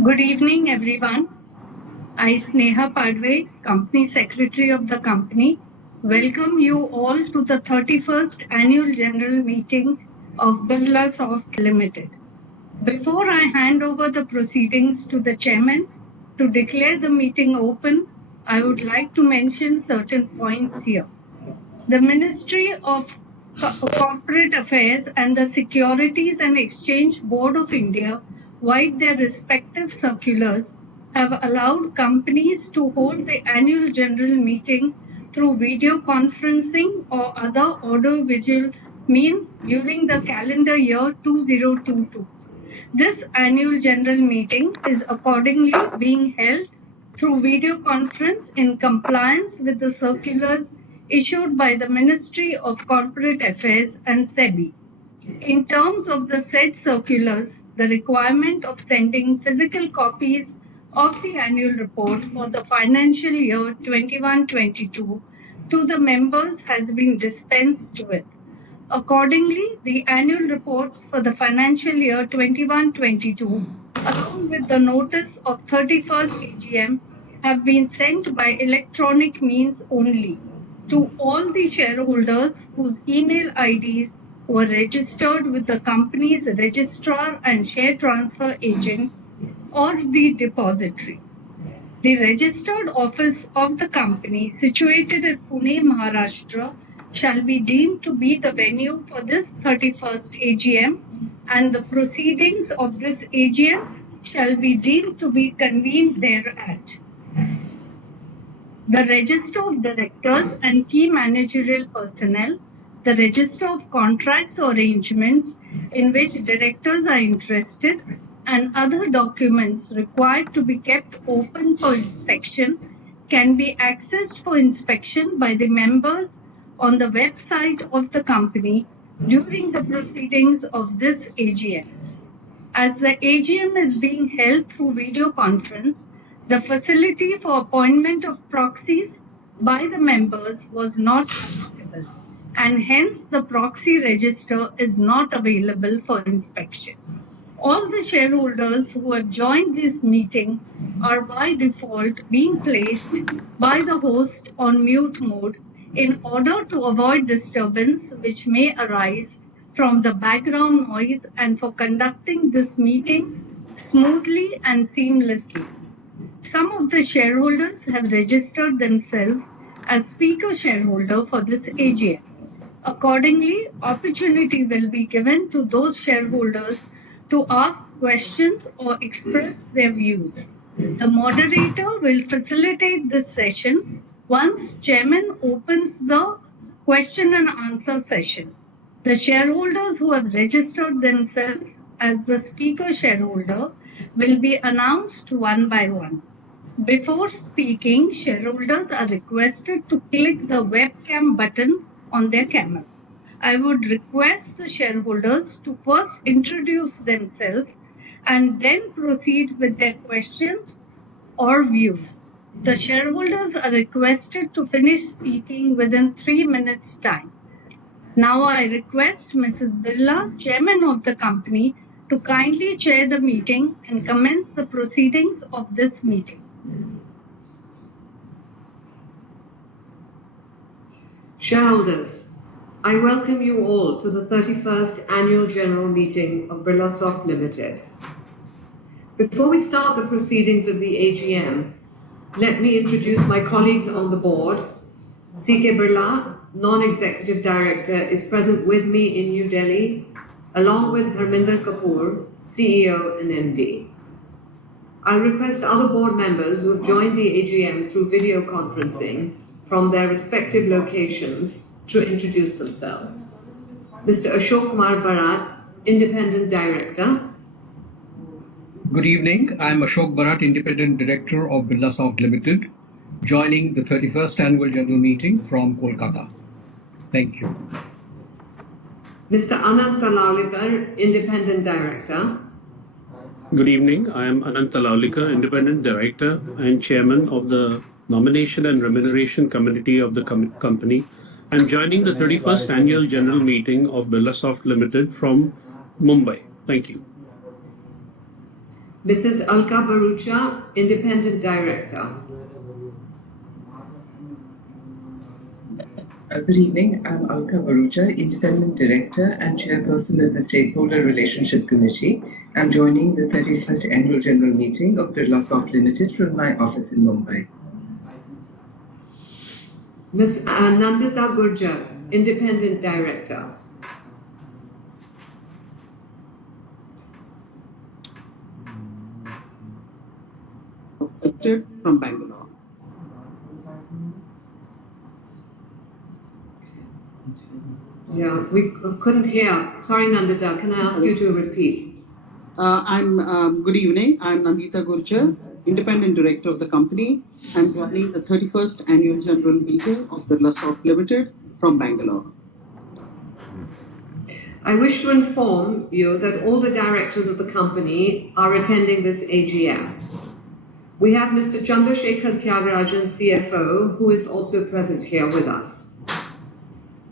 Good evening, everyone. I, Sneha Padwe, Company Secretary of the company, welcome you all to the 31st Annual General Meeting of Birlasoft Limited. Before I hand over the proceedings to the Chairman to declare the meeting open, I would like to mention certain points here. The Ministry of Corporate Affairs and the Securities and Exchange Board of India, via their respective circulars, have allowed companies to hold the annual general meeting through video conferencing or other audiovisual means during the calendar year 2022. This annual general meeting is accordingly being held through video conference in compliance with the circulars issued by the Ministry of Corporate Affairs and SEBI. In terms of the said circulars, the requirement of sending physical copies of the annual report for the financial year 21-22 to the members has been dispensed with. Accordingly, the annual reports for the financial year 21-22, along with the notice of 31st AGM, have been sent by electronic means only to all the shareholders whose email IDs were registered with the company's registrar and share transfer agent or the depository. The registered office of the company, situated at Pune, Maharashtra, shall be deemed to be the venue for this 31st AGM, and the proceedings of this AGM shall be deemed to be convened thereat. The register of directors and key managerial personnel, the register of contracts or arrangements in which directors are interested, and other documents required to be kept open for inspection can be accessed for inspection by the members on the website of the company during the proceedings of this AGM. As the AGM is being held through video conference, the facility for appointment of proxies by the members was not applicable, and hence the proxy register is not available for inspection. All the shareholders who have joined this meeting are by default being placed by the host on mute mode in order to avoid disturbance which may arise from the background noise and for conducting this meeting smoothly and seamlessly. Some of the shareholders have registered themselves as speaker shareholder for this AGM. Accordingly, opportunity will be given to those shareholders to ask questions or express their views. The moderator will facilitate this session once Chairman opens the question and answer session. The shareholders who have registered themselves as the speaker shareholder will be announced one by one. Before speaking, shareholders are requested to click the webcam button on their camera. I would request the shareholders to first introduce themselves and then proceed with their questions or views. The shareholders are requested to finish speaking within 3 minutes' time. Now I request Mrs. Birla, Chairman of the company, to kindly chair the meeting and commence the proceedings of this meeting. Shareholders, I welcome you all to the 31st Annual General Meeting of Birlasoft Limited. Before we start the proceedings of the AGM, let me introduce my colleagues on the board. C.K. Birla, Non-Executive Director, is present with me in New Delhi, along with Harminder Kapoor, CEO and MD. I request other board members who have joined the AGM through video conferencing from their respective locations to introduce themselves. Mr. Ashok Kumar Bharat, Independent Director. Good evening. I am Ashok Bharat, Independent Director of Birlasoft Limited, joining the 31st Annual General Meeting from Kolkata. Thank you. Mr. Anant Talaulikar, Independent Director. Good evening. I am Anant Talaulikar, Independent Director and Chairman of the Nomination and Remuneration Committee of the company. I am joining the 31st Annual General Meeting of Birlasoft Limited from Mumbai. Thank you. Mrs. Alka Barucha, Independent Director. Good evening. I'm Alka Barucha, Independent Director and Chairperson of the Stakeholder Relationship Committee. I'm joining the 31st Annual General Meeting of Birlasoft Limited from my office in Mumbai. Ms. Nandita Gurjar, Independent Director. From Bangalore. Yeah, we couldn't hear. Sorry, Nandita. Can I ask you to repeat? Good evening. I'm Nandita Gurjar, Independent Director of the company. I'm joining the 31st Annual General Meeting of Birlasoft Limited from Bangalore. I wish to inform you that all the directors of the company are attending this AGM. We have Mr. Chandrasekhar Tyagarajan, CFO, who is also present here with us.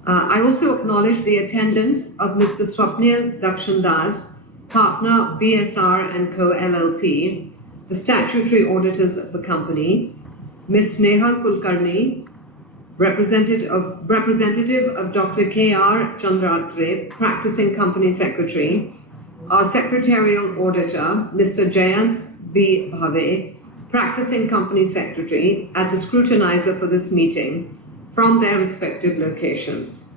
I also acknowledge the attendance of Mr. Swapnil Dakshandas, Partner BSR & Co. LLP, the statutory auditors of the company, Ms. Sneha Kulkarni, representative of Dr. K.R. Chandratre, Practicing Company Secretary, our Secretarial Auditor, Mr. Jayant B. Bhave, Practicing Company Secretary, as a scrutinizer for this meeting from their respective locations.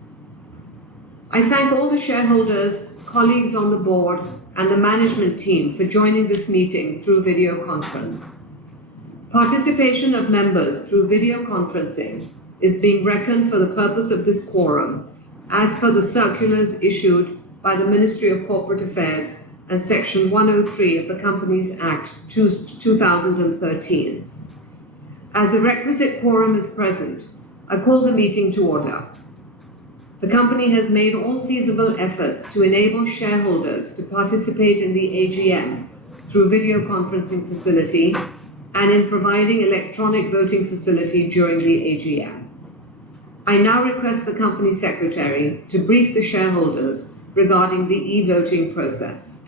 I thank all the shareholders, colleagues on the board, and the management team for joining this meeting through video conference. Participation of members through video conferencing is being reckoned for the purpose of this quorum, as per the circulars issued by the Ministry of Corporate Affairs and Section 103 of the Companies Act 2013. As the requisite quorum is present, I call the meeting to order. The company has made all feasible efforts to enable shareholders to participate in the AGM through video conferencing facility and in providing electronic voting facility during the AGM. I now request the company secretary to brief the shareholders regarding the e-voting process.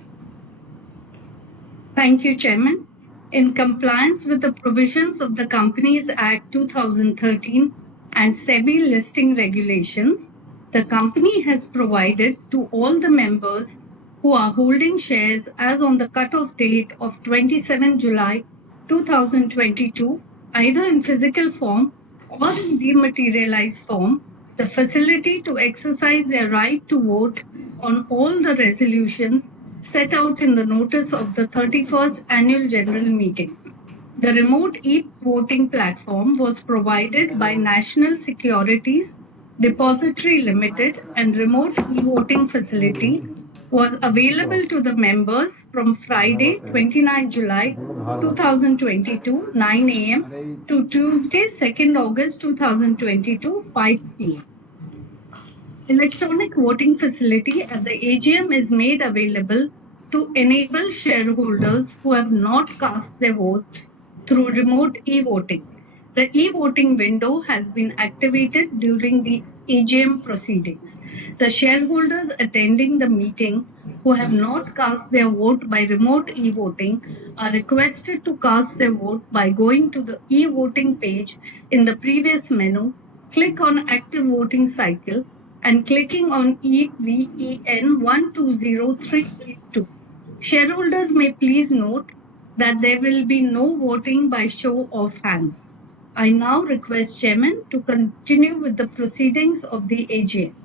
Thank you, Chairman. In compliance with the provisions of the Companies Act 2013 and SEBI listing regulations, the company has provided to all the members who are holding shares as on the cutoff date of 27 July 2022, either in physical form or in dematerialized form, the facility to exercise their right to vote on all the resolutions set out in the notice of the 31st Annual General Meeting. The remote e-voting platform was provided by National Securities Depository Limited, and remote e-voting facility was available to the members from Friday, 29 July 2022, 9 a.m. to Tuesday, 2nd August 2022, 5 p.m. Electronic voting facility at the AGM is made available to enable shareholders who have not cast their votes through remote e-voting. The e-voting window has been activated during the AGM proceedings. The shareholders attending the meeting who have not cast their vote by remote e-voting are requested to cast their vote by going to the e-voting page in the previous menu, click on Active Voting Cycle, and clicking on EVEN 120382. Shareholders may please note that there will be no voting by show of hands. I now request Chairman to continue with the proceedings of the AGM.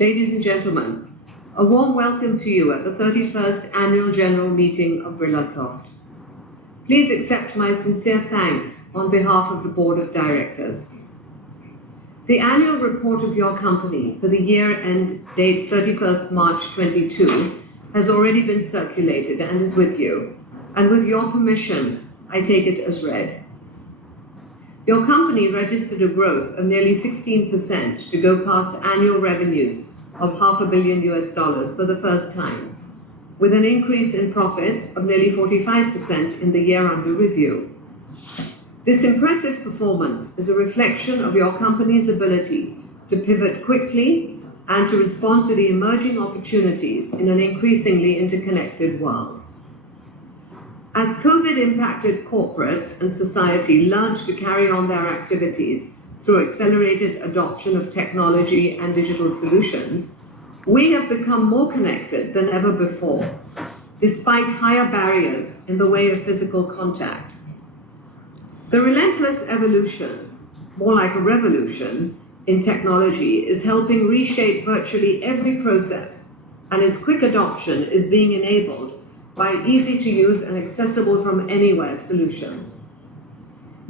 Ladies and gentlemen, a warm welcome to you at the 31st Annual General Meeting of Birlasoft. Please accept my sincere thanks on behalf of the Board of Directors. The annual report of your company for the year end date 31st March 22 has already been circulated and is with you, and with your permission, I take it as read. Your company registered a growth of nearly 16% to go past annual revenues of $500 million for the first time, with an increase in profits of nearly 45% in the year under review. This impressive performance is a reflection of your company's ability to pivot quickly and to respond to the emerging opportunities in an increasingly interconnected world. As COVID impacted corporates and society learned to carry on their activities through accelerated adoption of technology and digital solutions, we have become more connected than ever before, despite higher barriers in the way of physical contact. The relentless evolution, more like a revolution, in technology is helping reshape virtually every process, and its quick adoption is being enabled by easy-to-use and accessible-from-anywhere solutions.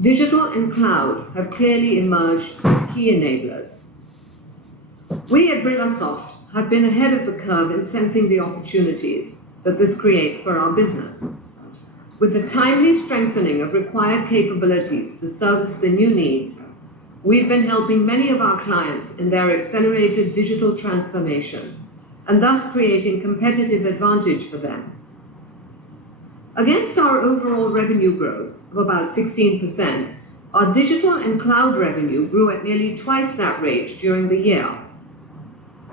Digital and cloud have clearly emerged as key enablers. We at Birlasoft have been ahead of the curve in sensing the opportunities that this creates for our business. With the timely strengthening of required capabilities to service the new needs, we've been helping many of our clients in their accelerated digital transformation, and thus creating competitive advantage for them. Against our overall revenue growth of about 16%, our digital and cloud revenue grew at nearly twice that rate during the year.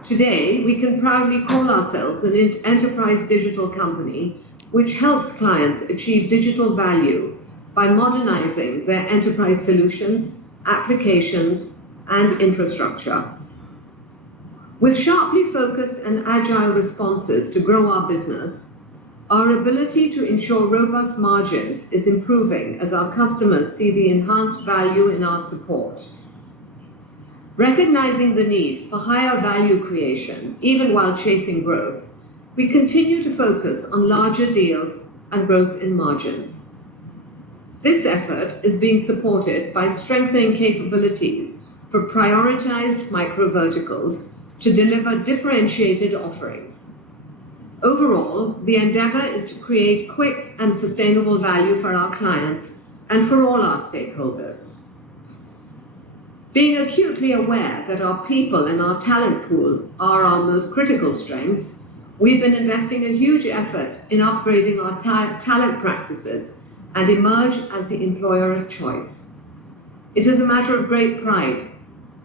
Today, we can proudly call ourselves an enterprise digital company which helps clients achieve digital value by modernizing their enterprise solutions, applications, and infrastructure. With sharply focused and agile responses to grow our business, our ability to ensure robust margins is improving as our customers see the enhanced value in our support. Recognizing the need for higher value creation, even while chasing growth, we continue to focus on larger deals and growth in margins. This effort is being supported by strengthening capabilities for prioritized micro-verticals to deliver differentiated offerings. Overall, the endeavor is to create quick and sustainable value for our clients and for all our stakeholders. Being acutely aware that our people and our talent pool are our most critical strengths, we've been investing a huge effort in upgrading our talent practices and emerge as the employer of choice. It is a matter of great pride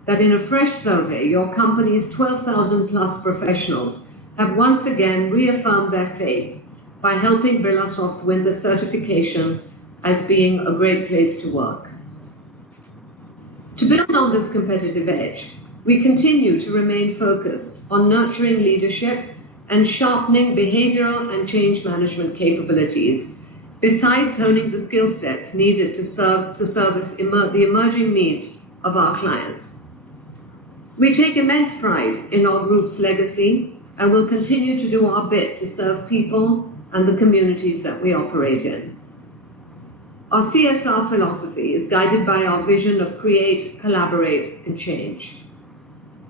that in a fresh survey, your company's 12,000 plus professionals have once again reaffirmed their faith by helping Birlasoft win the certification as being a great place to work. To build on this competitive edge, we continue to remain focused on nurturing leadership and sharpening behavioral and change management capabilities, besides honing the skill sets needed to service the emerging needs of our clients. We take immense pride in our group's legacy and will continue to do our bit to serve people and the communities that we operate in. Our CSR philosophy is guided by our vision of create, collaborate, and change.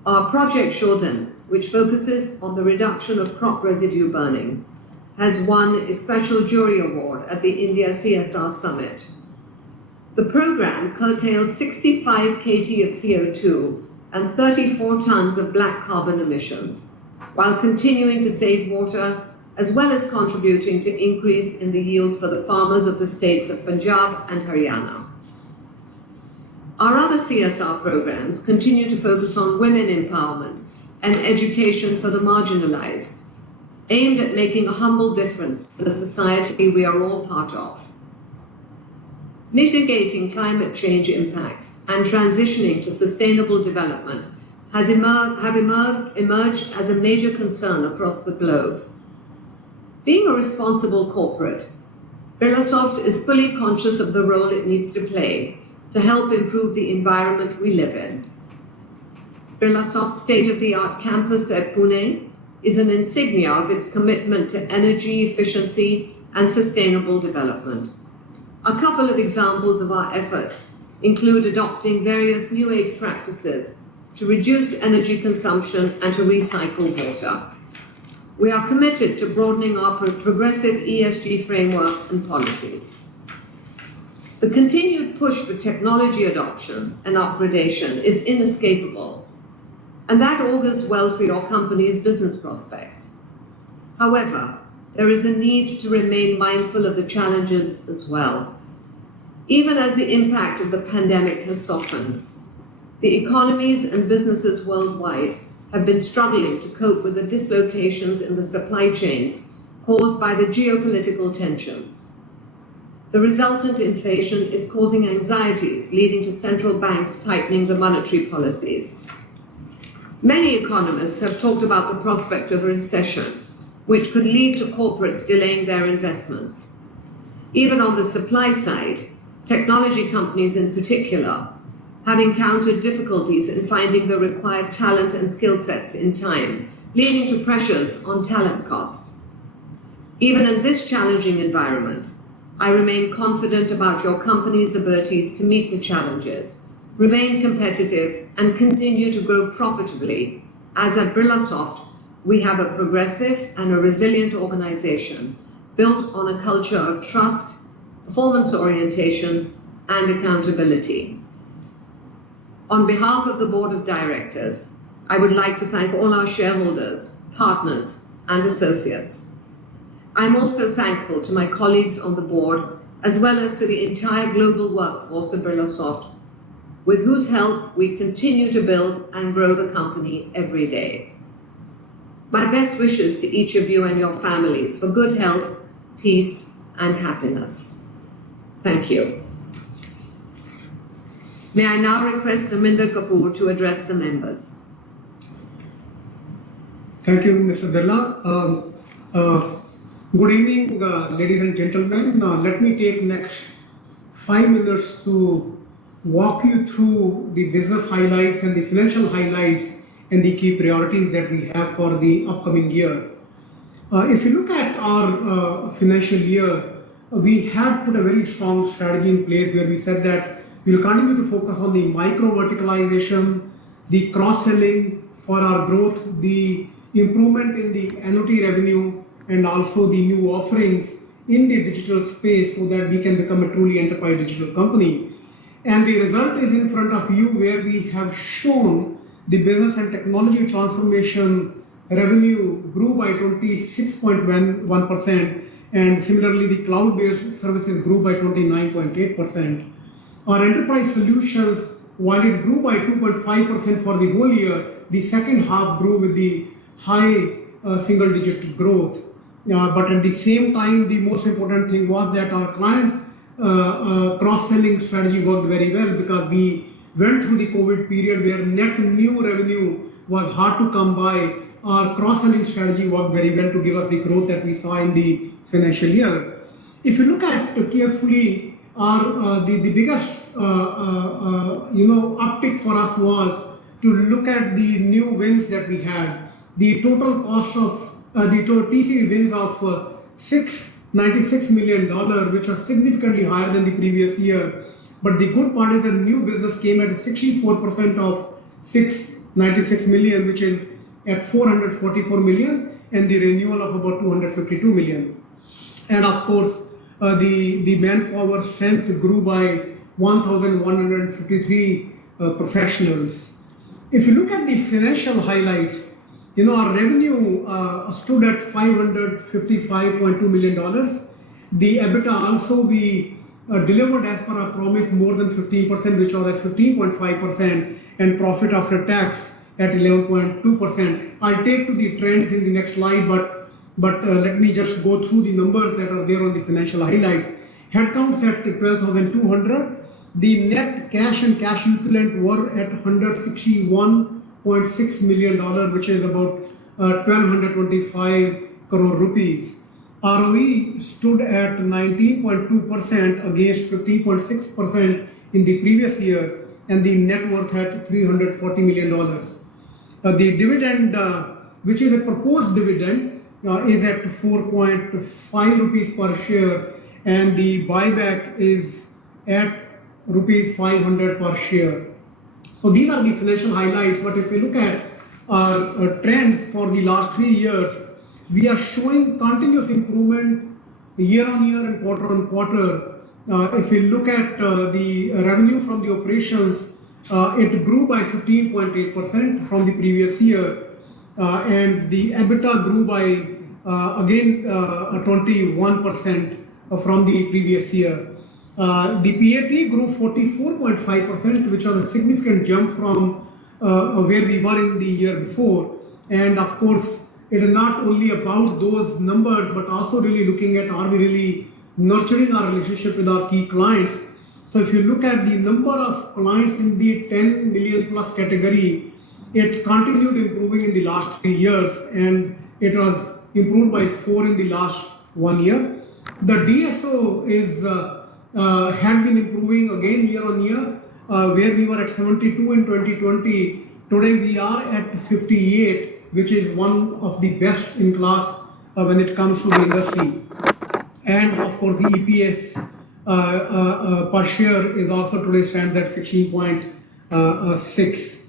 Our project Shodan, which focuses on the reduction of crop residue burning, has won a special jury award at the India CSR Summit. The program curtailed 65 kT of CO2 and 34 tons of black carbon emissions, while continuing to save water, as well as contributing to increase in the yield for the farmers of the states of Punjab and Haryana. Our other CSR programs continue to focus on women empowerment and education for the marginalized, aimed at making a humble difference to the society we are all part of. Mitigating climate change impact and transitioning to sustainable development have emerged as a major concern across the globe. Being a responsible corporate, Birlasoft is fully conscious of the role it needs to play to help improve the environment we live in. Birlasoft's state-of-the-art campus at Pune is an insignia of its commitment to energy efficiency and sustainable development. A couple of examples of our efforts include adopting various new age practices to reduce energy consumption and to recycle water. We are committed to broadening our progressive ESG framework and policies. The continued push for technology adoption and upgradation is inescapable, and that augurs well for your company's business prospects. However, there is a need to remain mindful of the challenges as well. Even as the impact of the pandemic has softened, the economies and businesses worldwide have been struggling to cope with the dislocations in the supply chains caused by the geopolitical tensions. The resultant inflation is causing anxieties, leading to central banks tightening the monetary policies. Many economists have talked about the prospect of a recession, which could lead to corporates delaying their investments. Even on the supply side, technology companies in particular have encountered difficulties in finding the required talent and skill sets in time, leading to pressures on talent costs. Even in this challenging environment, I remain confident about your company's abilities to meet the challenges, remain competitive, and continue to grow profitably, as at Birlasoft, we have a progressive and a resilient organization built on a culture of trust, performance orientation, and accountability. On behalf of the Board of Directors, I would like to thank all our shareholders, partners, and associates. I'm also thankful to my colleagues on the board, as well as to the entire global workforce of Birlasoft, with whose help we continue to build and grow the company every day. My best wishes to each of you and your families for good health, peace, and happiness. Thank you. May I now request Aminder Kapoor to address the members. Thank you, Mr. Birla. Good evening, ladies and gentlemen. Let me take next 5 minutes to walk you through the business highlights and the financial highlights and the key priorities that we have for the upcoming year. If you look at our financial year, we had put a very strong strategy in place where we said that we will continue to focus on the micro verticalization, the cross-selling for our growth, the improvement in the annuity revenue, and also the new offerings in the digital space so that we can become a truly enterprise digital company. And the result is in front of you, where we have shown the business and technology transformation revenue grew by 26.1%, and similarly the cloud-based services grew by 29.8%. Our enterprise solutions, while it grew by 2.5% for the whole year, the second half grew with the high single-digit growth. But at the same time, the most important thing was that our client cross-selling strategy worked very well, because we went through the COVID period where net new revenue was hard to come by. Our cross-selling strategy worked very well to give us the growth that we saw in the financial year. If you look at carefully, our the biggest uptick for us was to look at the new wins that we had. The total cost of the total TCV wins of $696 million, which are significantly higher than the previous year. But the good part is the new business came at 64% of $696 million, which is at $444 million, and the renewal of about $252 million. And of course, the manpower strength grew by 1,153 professionals. If you look at the financial highlights, our revenue stood at $555.2 million. The EBITDA also we delivered as per our promise more than 15%, which was at 15.5%, and profit after tax at 11.2%. I'll take to the trends in the next slide, but let me just go through the numbers that are there on the financial highlights. Headcounts at 12,200. The net cash and cash equivalent were at $161.6 million, which is about 1,225 crore rupees. ROE stood at 19.2% against 15.6% in the previous year, and the net worth at $340 million. The dividend, which is a proposed dividend, is at 4.5 rupees per share, and the buyback is at rupees 500 per share. So these are the financial highlights. But if we look at our trends for the last 3 years, we are showing continuous improvement year on year and quarter on quarter. If we look at the revenue from the operations, it grew by 15.8% from the previous year, and the EBITDA grew by again 21% from the previous year. The PAT grew 44.5%, which was a significant jump from where we were in the year before. And of course, it is not only about those numbers, but also really looking at, are we really nurturing our relationship with our key clients. So if you look at the number of clients in the 10 million plus category, it continued improving in the last 3 years, and it was improved by 4 in the last 1 year. The DSO is had been improving again year on year, where we were at 72 in 2020. Today we are at 58, which is one of the best in class when it comes to the industry. And of course, the EPS per share is also today stands at 16.6.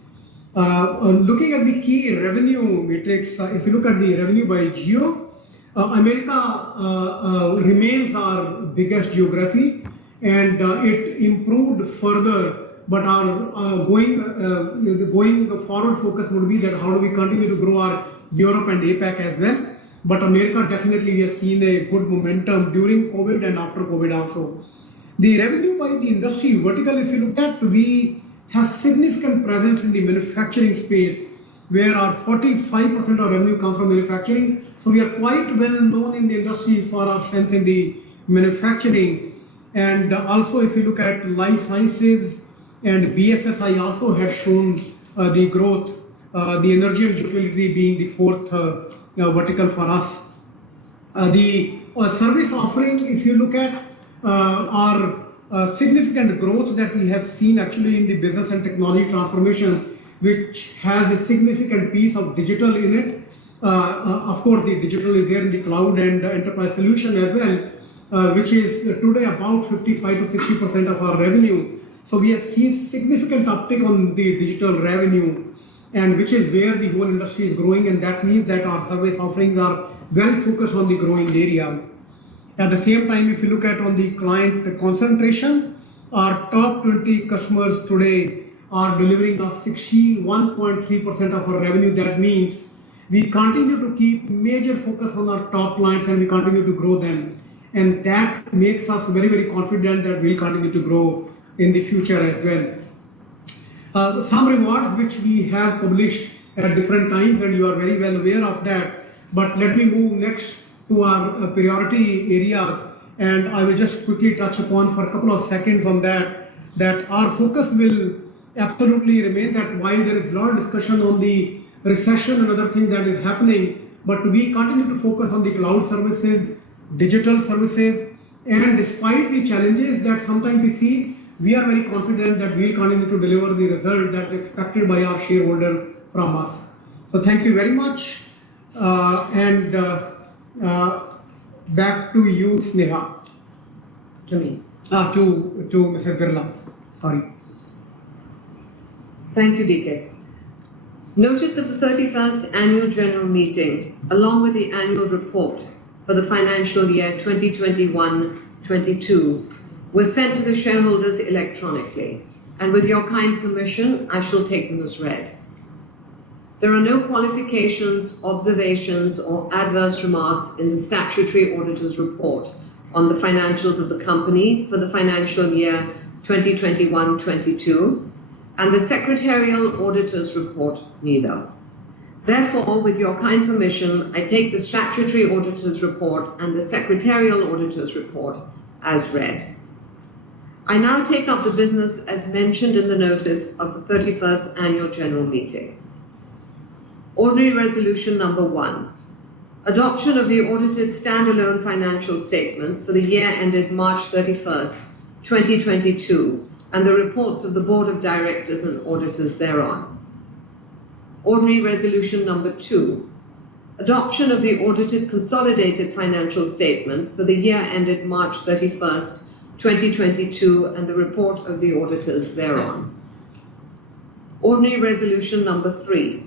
Looking at the key revenue matrix, if you look at the revenue by geo, America remains our biggest geography, and it improved further. But our going forward focus would be that how do we continue to grow our Europe and APAC as well. But America definitely we have seen a good momentum during COVID and after COVID also. The revenue by the industry vertical, if you look at, we have significant presence in the manufacturing space, where our 45% of revenue comes from manufacturing. So we are quite well known in the industry for our strength in the manufacturing. And also if you look at life sciences and BFSI also has shown the growth, the energy and utility being the fourth vertical for us. The service offering, if you look at our significant growth that we have seen actually in the business and technology transformation, which has a significant piece of digital in it. Of course, the digital is there in the cloud and enterprise solution as well, which is today about 55 to 60% of our revenue. So we have seen significant uptick on the digital revenue, and which is where the whole industry is growing, and that means that our service offerings are well focused on the growing area. At the same time, if you look at on the client concentration, our top 20 customers today are delivering us 61.3% of our revenue. That means we continue to keep major focus on our top clients and we continue to grow them. And that makes us very, very confident that we'll continue to grow in the future as well. Some rewards which we have published at different times, and you are very well aware of that. But let me move next to our priority areas, and I will just quickly touch upon for a couple of seconds on that our focus will absolutely remain that while there is a lot of discussion on the recession and other things that is happening, but we continue to focus on the cloud services, digital services, and despite the challenges that sometimes we see, we are very confident that we will continue to deliver the result that is expected by our shareholders from us. So thank you very much, and back to you, Sneha. To me. To Mrs. Birla. Sorry. Thank you, DK. Notice of the 31st Annual General Meeting, along with the annual report for the financial year 2021-22, was sent to the shareholders electronically, and with your kind permission, I shall take them as read. There are no qualifications, observations, or adverse remarks in the statutory auditor's report on the financials of the company for the financial year 2021-22, and the secretarial auditor's report neither. Therefore, with your kind permission, I take the statutory auditor's report and the secretarial auditor's report as read. I now take up the business as mentioned in the notice of the 31st Annual General Meeting. Ordinary Resolution Number 1. Adoption of the audited standalone financial statements for the year ended March 31st, 2022, and the reports of the Board of Directors and Auditors thereon. Ordinary Resolution Number 2. Adoption of the audited consolidated financial statements for the year ended March 31st, 2022, and the report of the auditors thereon. Ordinary Resolution Number 3.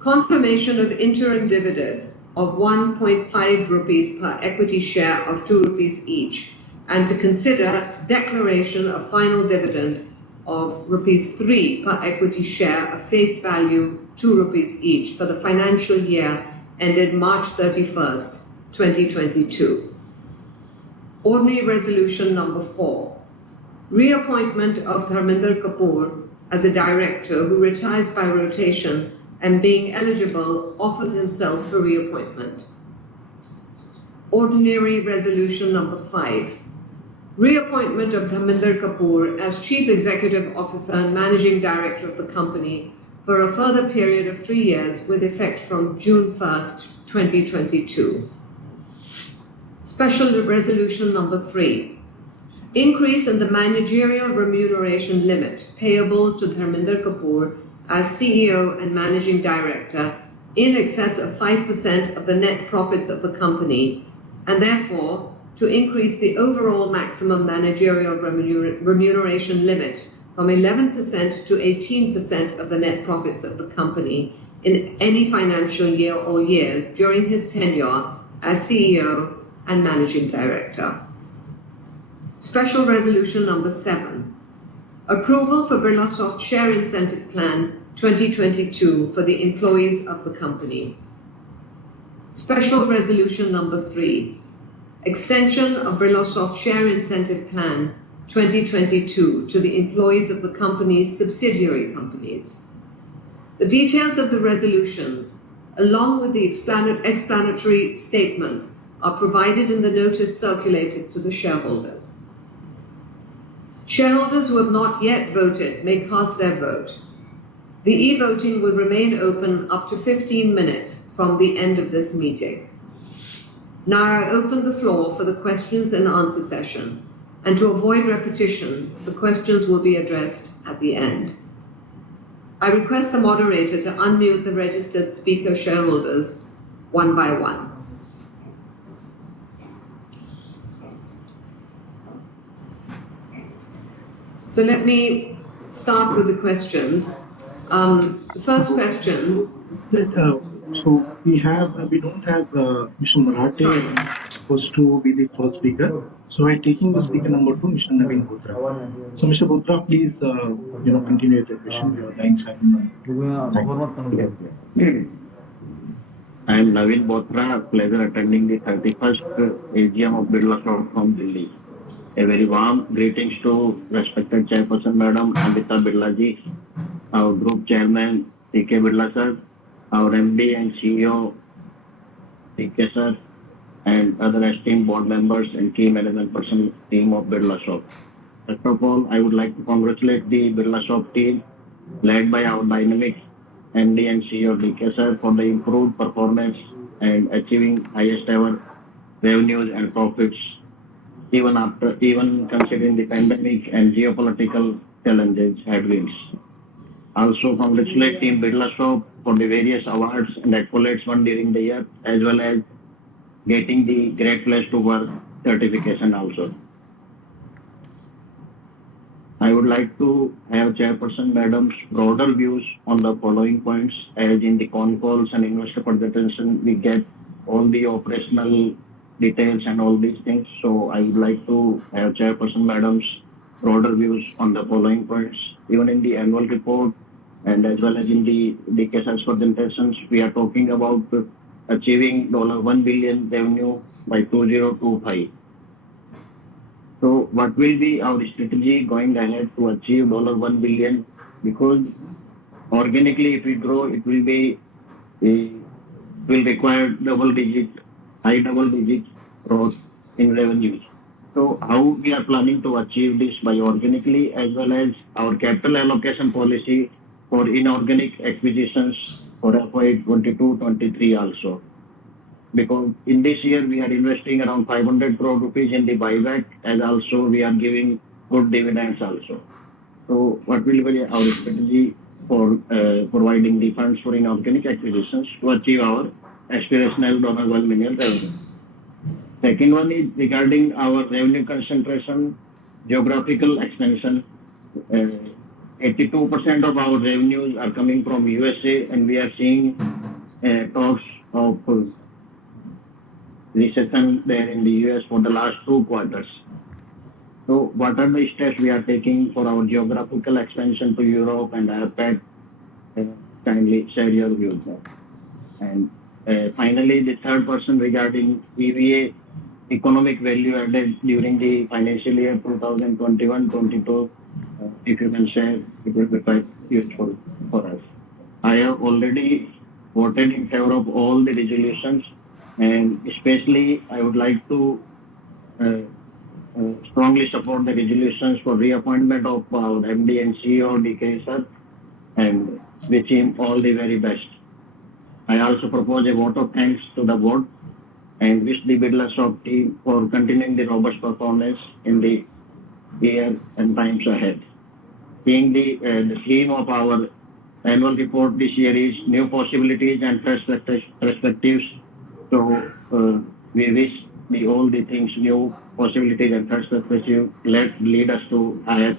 Confirmation of interim dividend of 1.5 rupees per equity share of 2 rupees each, and to consider declaration of final dividend of rupees 3 per equity share of face value 2 rupees each for the financial year ended March 31st, 2022. Ordinary Resolution Number 4. Reappointment of Dharminder Kapoor as a director who retires by rotation and being eligible offers himself for reappointment. Ordinary Resolution number 5. Reappointment of Dharminder Kapoor as Chief Executive Officer and Managing Director of the company for a further period of 3 years with effect from June 1st, 2022. Special Resolution number 3. Increase in the managerial remuneration limit payable to Dharminder Kapoor as CEO and Managing Director in excess of 5% of the net profits of the company, and therefore to increase the overall maximum managerial remuneration limit from 11% to 18% of the net profits of the company in any financial year or years during his tenure as CEO and Managing Director. Special Resolution number 7. Approval for Birlasoft Share Incentive Plan 2022 for the employees of the company. Special Resolution number 3. Extension of Birlasoft Share Incentive Plan 2022 to the employees of the company's subsidiary companies. The details of the resolutions, along with the explanatory statement, are provided in the notice circulated to the shareholders. Shareholders who have not yet voted may cast their vote. The e-voting will remain open up to 15 minutes from the end of this meeting. Now I open the floor for the questions and answer session, and to avoid repetition, the questions will be addressed at the end. I request the moderator to unmute the registered speaker shareholders one by one. So let me start with the questions. The first question. So we don't have Mr. Marathe supposed to be the first speaker. So I'm taking the speaker number 2, Mr. Naveen Botra. So Mr. Botra, please continue with the question. Your lines have been on. Thanks. I am Naveen Botra. Pleasure attending the 31st AGM of Birlasoft from Delhi. A very warm greetings to respected Chairperson Madam Amita Birlaji, our Group Chairman C.K. Birla sir, our MD and CEO C.K. sir, and other esteemed board members and key management personnel team of Birlasoft. First of all, I would like to congratulate the Birlasoft team led by our dynamic MD and CEO D.K. sir for the improved performance and achieving highest ever revenues and profits even considering the pandemic and geopolitical challenges headwinds. Also congratulate Team Birlasoft for the various awards and accolades won during the year, as well as getting the Great Place to Work certification also. I would like to have Chairperson Madam's broader views on the following points, as in the con calls and investor presentation we get all the operational details and all these things. So I would like to have Chairperson Madam's broader views on the following points. Even in the annual report and as well as in the DKS's presentations, we are talking about achieving $1 billion revenue by 2025. So what will be our strategy going ahead to achieve $1 billion? Because organically if we grow, it will require high double digit growth in revenues. So how we are planning to achieve this by organically, as well as our capital allocation policy for inorganic acquisitions for FY 22-23 also. Because in this year we are investing around 500 crore rupees in the buyback, and also we are giving good dividends also. So what will be our strategy for providing the funds for inorganic acquisitions to achieve our aspirational $1 million revenue? Second one is regarding our revenue concentration, geographical expansion. 82% of our revenues are coming from USA, and we are seeing talks of recession there in the US for the last 2 quarters. So what are the steps we are taking for our geographical expansion to Europe and APAC? Kindly share your views there. And finally, the third person regarding EVA, economic value added during the financial year 2021-22, if you can share, it will be quite useful for us. I have already voted in favor of all the resolutions, and especially I would like to strongly support the resolutions for reappointment of our MD and CEO DK sir, and wish him all the very best. I also propose a vote of thanks to the board and wish the Birlasoft team for continuing the robust performance in the year and times ahead. Seeing the theme of our annual report this year is new possibilities and fresh perspectives. So we wish all the things, new possibilities and fresh perspectives lead us to higher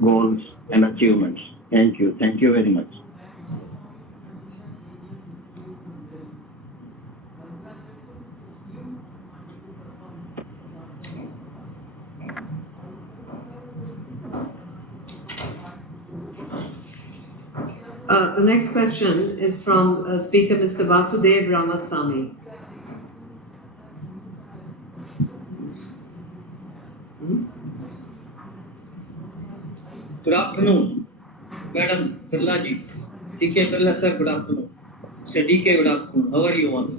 goals and achievements. Thank you. Thank you very much. The next question is from Speaker Mr. Vasudev Ramasamy. Good afternoon, Madam Birlaji. CK Birla sir, good afternoon. Mr. DK, good afternoon. How are you all?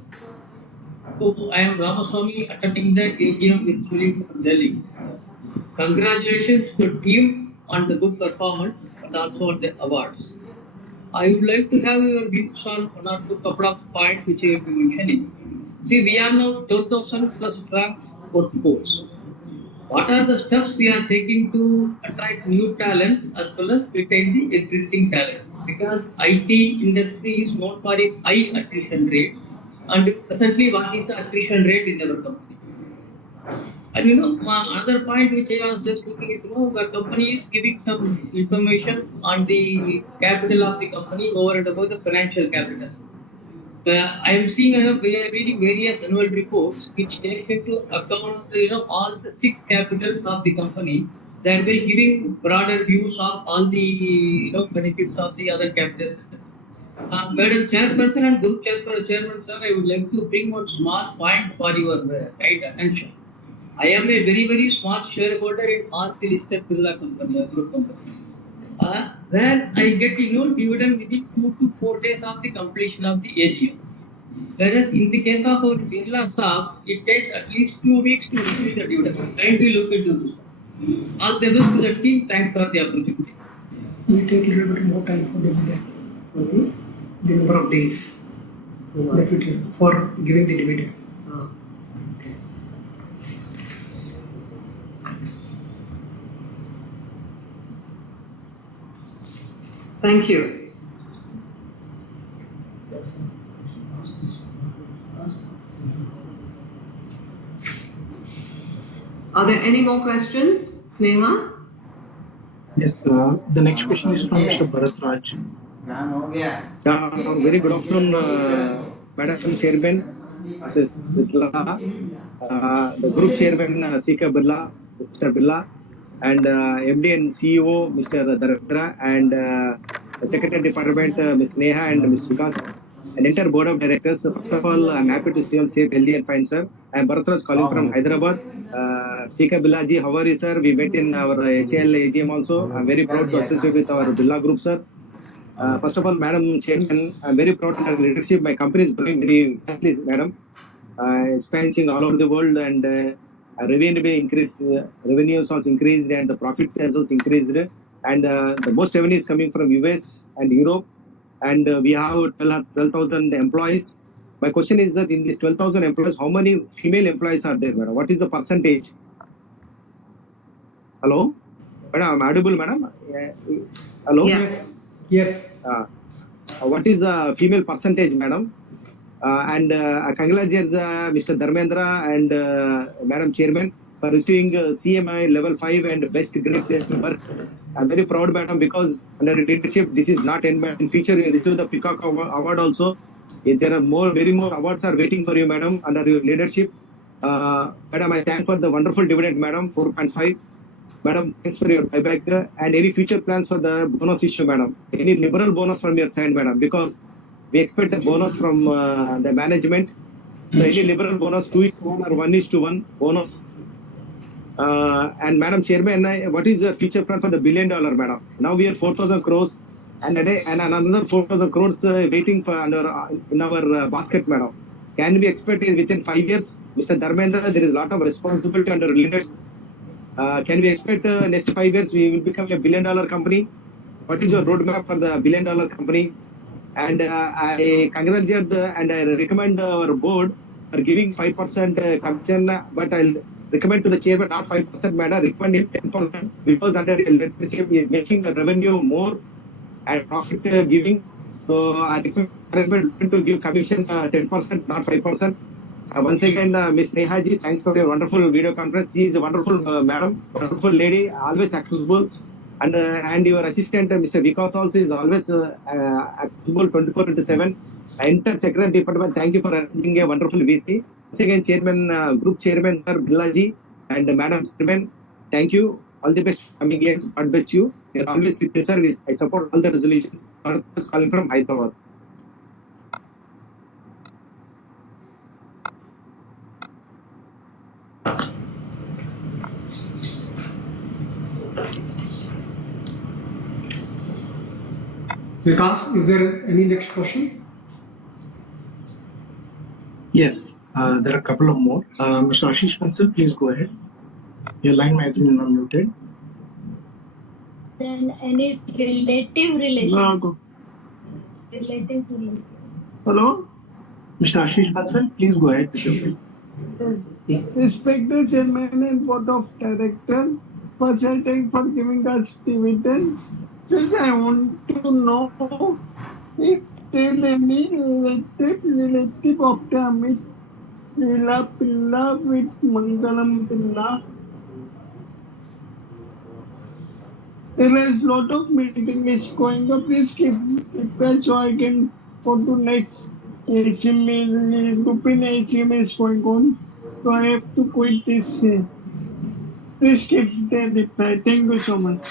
So, I am Ramaswamy attending the AGM virtually from Delhi. Congratulations to the team on the good performance and also on the awards. I would like to have your views on one or two couple of points which you have been mentioning. See, we are now 12,000 plus strong workforce. What are the steps we are taking to attract new talent as well as retain the existing talent? Because IT industry is known for its high attrition rate, and presently what is the attrition rate in our company? And another point which I was just looking at, the company is giving some information on the capital of the company over and above the financial capital. I am seeing, we are reading various annual reports which take into account, all the 6 capitals of the company, thereby giving broader views of all the, benefits of the other capitals. Madam Chairperson and Group Chairman, sir, I would like to bring one small point for your kind attention. I am a very, very small shareholder in all the listed Birla company, group companies. Where I get dividend within 2 to 4 days of the completion of the AGM. Whereas in the case of our Birlasoft, it takes at least 2 weeks to receive the dividend. Kindly look into this. All the best to the team. Thanks for the opportunity. We take a little bit more time for dividend. Okay. The number of days that we take for giving the dividend. Thank you. Are there any more questions? Sneha? Yes, the next question is from Mr. Bharat Raj. Very good afternoon, Madam Chairman, Mrs. Birla, the Group Chairman, Sika Birla, Mr. Birla, and MD and CEO, Mr. Dharmendra, and Secretary Department, Ms. Neha and Ms. Vikas, and entire Board of Directors. First of all, I'm happy to see you all safe, healthy, and fine, sir. I'm Bharat Raj calling from Hyderabad. Sika Birla ji, how are you, sir? We met in our HL AGM also. I'm very proud to associate with our Birla Group, sir. First of all, Madam Chairman, I'm very proud of your leadership. My company is growing very rapidly, Madam. Expanding all over the world, and revenue increased, revenues also increased, and the profit has also increased. And the most revenue is coming from US and Europe, and we have 12,000 employees. My question is that in these 12,000 employees, how many female employees are there, Madam? What is the percentage? Hello, Madam, I'm audible, Madam. Hello. Yes. Yes. What is the female percentage, Madam? And congratulations, Mr. Dharmendra and Madam Chairman, for receiving CMI level 5 and best great place to work. I'm very proud, Madam, because under your leadership, this is not end. In future, you receive the Peacock Award also. There are very more awards are waiting for you, Madam, under your leadership. Madam, I thank for the wonderful dividend, Madam, 4.5. Madam, thanks for your buyback and any future plans for the bonus issue, Madam. Any liberal bonus from your side, Madam, because we expect a bonus from the management. So any liberal bonus, 2:1 or 1:1 bonus. And Madam Chairman, what is the future plan for the $1 billion, Madam? Now we are 4,000 crores and another 4,000 crores waiting for in our basket, Madam. Can we expect it within 5 years? Mr. Dharmendra, there is a lot of responsibility under leaders. Can we expect next 5 years we will become a $1 billion company? What is your roadmap for the $1 billion company? And I congratulate and I recommend our board for giving 5% commission, but I'll recommend to the chairman not 5%, madam, recommend him 10% because under leadership he is making the revenue more and profit giving. So I recommend to give commission 10%, not 5%. Once again, Miss Nehaji, thanks for your wonderful video conference. She is a wonderful madam, wonderful lady, always accessible. And your assistant, Mr. Vikas, also is always accessible 24/7. Enter Secretary Department, thank you for arranging a wonderful VC. Once again, Chairman, Group Chairman, Sir Birlaji, and Madam Chairman, thank you. All the best coming years. God bless you. You're always with the service. I support all the resolutions. Calling from Hyderabad. Vikas, is there any next question? Yes, there are a couple of more. Mr. Ashish Bansal, please go ahead. Your line has been unmuted. Then any relative relation. Relative relation. Hello? Mr. Ashish Bansal, please go ahead with your question. Respected Chairman and Board of Directors, first I thank for giving us dividend. Since I want to know if there any relative of the Amit Leela Pilla with Mangalam Pilla. There is lot of meeting is going up. Please keep prepared so I can go to next AGM. Lupin AGM is going on. So I have to quit this. Please keep the reply. Thank you so much.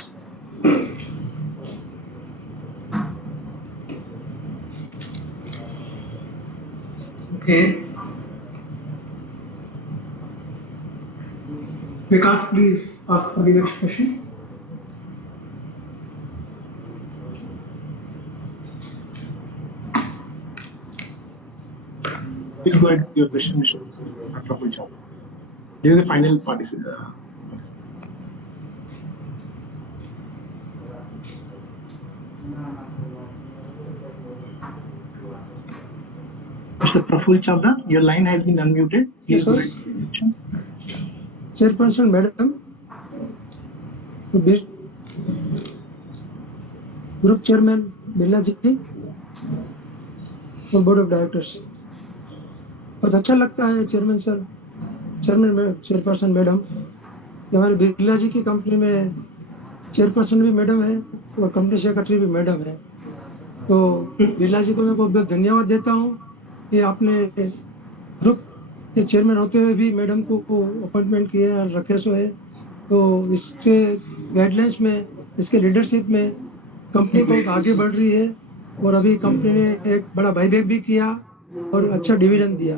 Okay. Vikas, please ask for the next question. Please go ahead with your question, Mr. Prabhuja. This is the final participant. Mr. Praful Chavda, your line has been unmuted. Please go ahead with your question. Chairperson, Madam, Group Chairman Birlaji और board of directors, बहुत अच्छा लगता है chairman sir, chairperson madam, हमारे बिरला जी की company में chairperson भी madam है और कंपनी सेक्रेटरी भी मैडम है। तो बिरला जी को मैं बहुत बहुत धन्यवाद देता हूँ कि आपने ग्रुप के चेयरमैन होते हुए भी मैडम को अपॉइंटमेंट किया रखे सो है। तो इसके गाइडलाइंस में, इसके लीडरशिप में कंपनी बहुत आगे बढ़ रही है और अभी कंपनी ने एक बड़ा बाईबैक भी किया और अच्छा डिविडेंड दिया।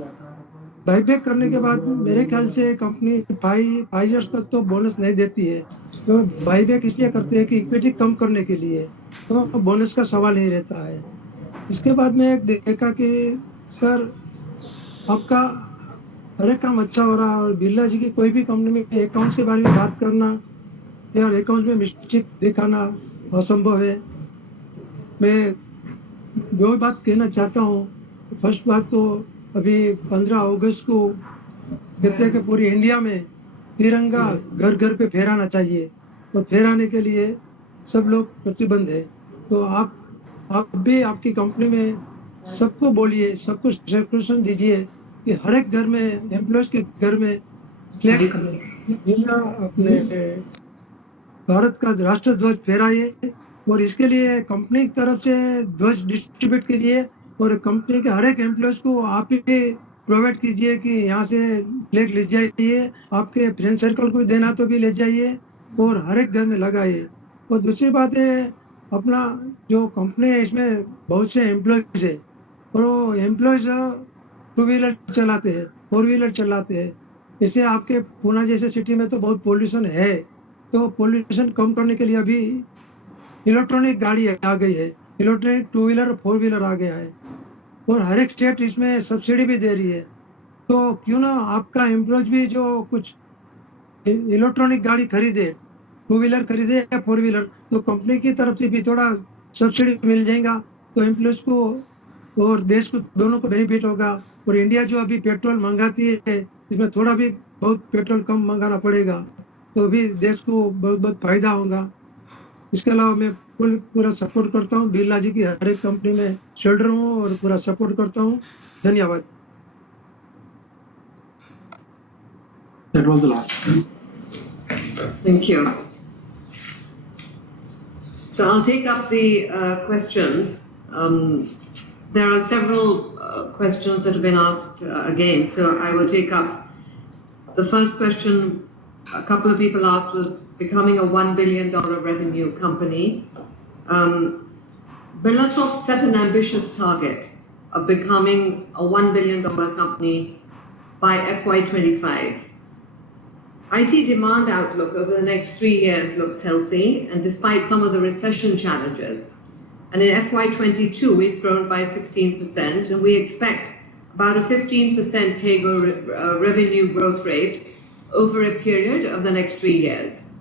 बाईबैक करने के बाद मेरे ख्याल से कंपनी 5 इयर्स तक तो बोनस नहीं देती है। तो बाईबैक इसलिए करते हैं कि इक्विटी कम करने के लिए, तो बोनस का सवाल नहीं रहता है। इसके बाद में एक देखा कि सर आपका हर एक काम अच्छा हो रहा है और बिरला जी की कोई भी कंपनी में अकाउंट्स के बारे में बात करना या अकाउंट में मिस्टेक दिखाना असंभव है। मैं दो बात कहना चाहता हूँ। फर्स्ट बात तो अभी 15 अगस्त को कहते हैं कि पूरी इंडिया में तिरंगा घर घर पे फहराना चाहिए और फहराने के लिए सब लोग प्रतिबंध है। तो आप भी आपकी कंपनी में सबको बोलिए, सबको सर्कुलेशन दीजिए कि हर एक घर में, एम्प्लॉयज के घर में फ्लैग इंडिया अपने भारत का राष्ट्र ध्वज फहराइए और इसके लिए कंपनी की तरफ से ध्वज डिस्ट्रीब्यूट कीजिए और कंपनी के हर एक एम्प्लॉयज को आप ही प्रोवाइड कीजिए कि यहाँ से फ्लैग ले जाइए, आपके फ्रेंड सर्कल को देना तो भी ले जाइए और हर एक घर में लगाइए। और दूसरी बात है, अपना जो कंपनी है इसमें बहुत से एम्प्लॉयज है और वो एम्प्लॉयज 2 व्हीलर चलाते हैं, 4 व्हीलर चलाते हैं। इसे आपके पूना जैसे सिटी में तो बहुत पोल्यूशन है, तो पोल्यूशन कम करने के लिए अभी इलेक्ट्रॉनिक गाड़ी आ गई है, इलेक्ट्रॉनिक 2 व्हीलर और 4 व्हीलर आ गया है, और हर एक स्टेट इसमें सब्सिडी भी दे रही है। तो क्यों ना आपका एम्प्लॉय भी जो कुछ इलेक्ट्रॉनिक गाड़ी खरीदे, 2 व्हीलर खरीदे या 4 व्हीलर, तो कंपनी की तरफ से भी थोड़ा सब्सिडी मिल जाएगा, तो एम्प्लॉयज को और देश को दोनों को बेनिफिट होगा। और इंडिया जो अभी पेट्रोल मंगाती है, इसमें थोड़ा भी बहुत पेट्रोल कम मंगाना पड़ेगा, तो भी देश को बहुत बहुत फायदा होगा। इसके अलावा मैं पूरा सपोर्ट करता हूँ, बिरला जी की हर एक कंपनी में शेल्डर हूँ और पूरा सपोर्ट करता हूँ। धन्यवाद। That was the last. Thank you. So I'll take up the questions. There are several questions that have been asked again, so I will take up the first question. A couple of people asked was becoming a $1 billion revenue company. Birlasoft set an ambitious target of becoming a $1 billion company by FY25. IT demand outlook over the next 3 years looks healthy, and despite some of the recession challenges. And in FY22, we've grown by 16%, and we expect about a 15% CAGR revenue growth rate over a period of the next 3 years.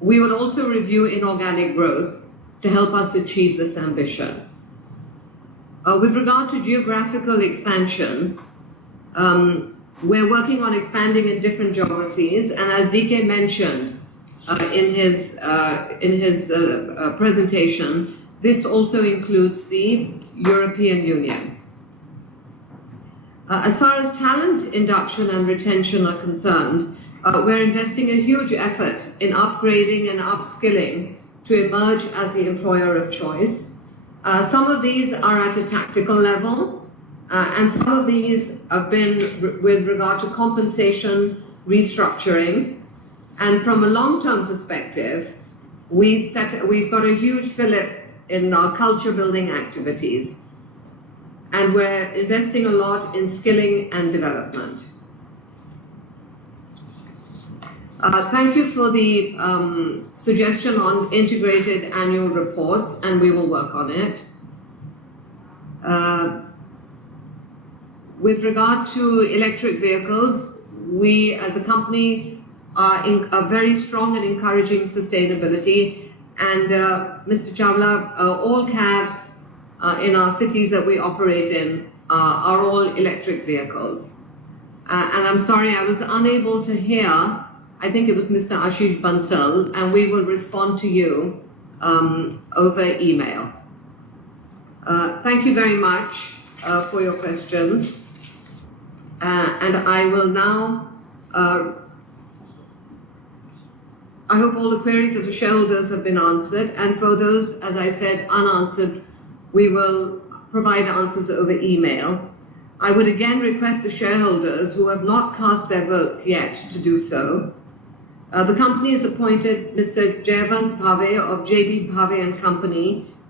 We will also review inorganic growth to help us achieve this ambition. With regard to geographical expansion, we're working on expanding in different geographies, and as DK mentioned in his presentation, this also includes the European Union. As far as talent induction and retention are concerned, we're investing a huge effort in upgrading and upskilling to emerge as the employer of choice. Some of these are at a tactical level, and some of these have been with regard to compensation, restructuring, and from a long-term perspective, we've got a huge fillip in our culture building activities, and we're investing a lot in skilling and development. Thank you for the suggestion on integrated annual reports, and we will work on it. With regard to electric vehicles, we as a company are very strong in encouraging sustainability, and Mr. Chawla, all cabs in our cities that we operate in are all electric vehicles. And I'm sorry, I was unable to hear, I think it was Mr. Ashish Bansal, and we will respond to you over email. Thank you very much for your questions. And I will now, I hope all the queries of the shareholders have been answered, and for those, as I said, unanswered, we will provide answers over email. I would again request the shareholders who have not cast their votes yet to do so. The company has appointed Mr. Jayavant Bhave of JB Bhave and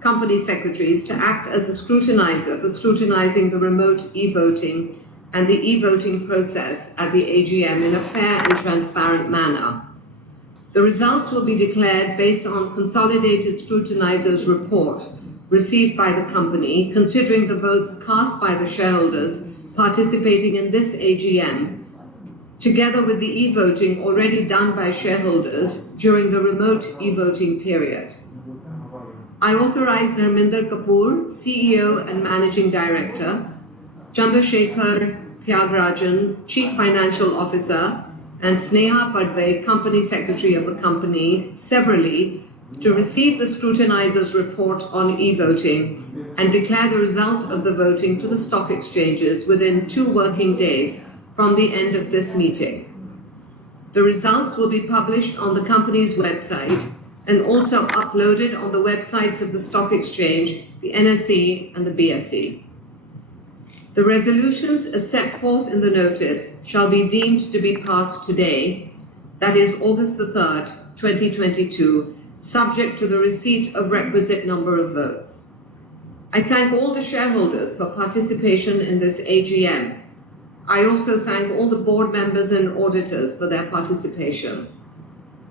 Company Secretaries to act as a scrutinizer for scrutinizing the remote e-voting and the e-voting process at the AGM in a fair and transparent manner. The results will be declared based on consolidated scrutinizer's report received by the company, considering the votes cast by the shareholders participating in this AGM, together with the e-voting already done by shareholders during the remote e-voting period. I authorize Dharminder Kapoor, CEO and Managing Director, Chandrasekhar Tyagarajan, Chief Financial Officer, and Sneha Padve, Company Secretary of the company, severally, to receive the scrutinizer's report on e-voting and declare the result of the voting to the stock exchanges within 2 working days from the end of this meeting. The results will be published on the company's website and also uploaded on the websites of the stock exchange, the NSE and the BSE. The resolutions as set forth in the notice shall be deemed to be passed today, that is August the 3rd, 2022, subject to the receipt of requisite number of votes. I thank all the shareholders for participation in this AGM. I also thank all the board members and auditors for their participation.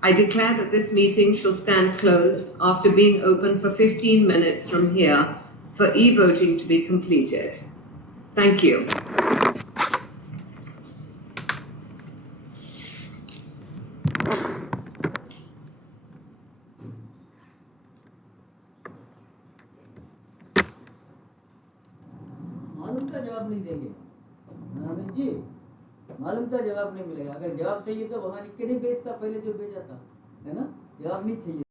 I declare that this meeting shall stand closed after being open for 15 minutes from here for e-voting to be completed. Thank you. मालूम का जवाब नहीं देंगे अमित जी, मालूम का जवाब नहीं मिलेगा। अगर जवाब चाहिए तो वहां लिख के नहीं भेजता, पहले जो भेजा था, है ना? जवाब नहीं चाहिए।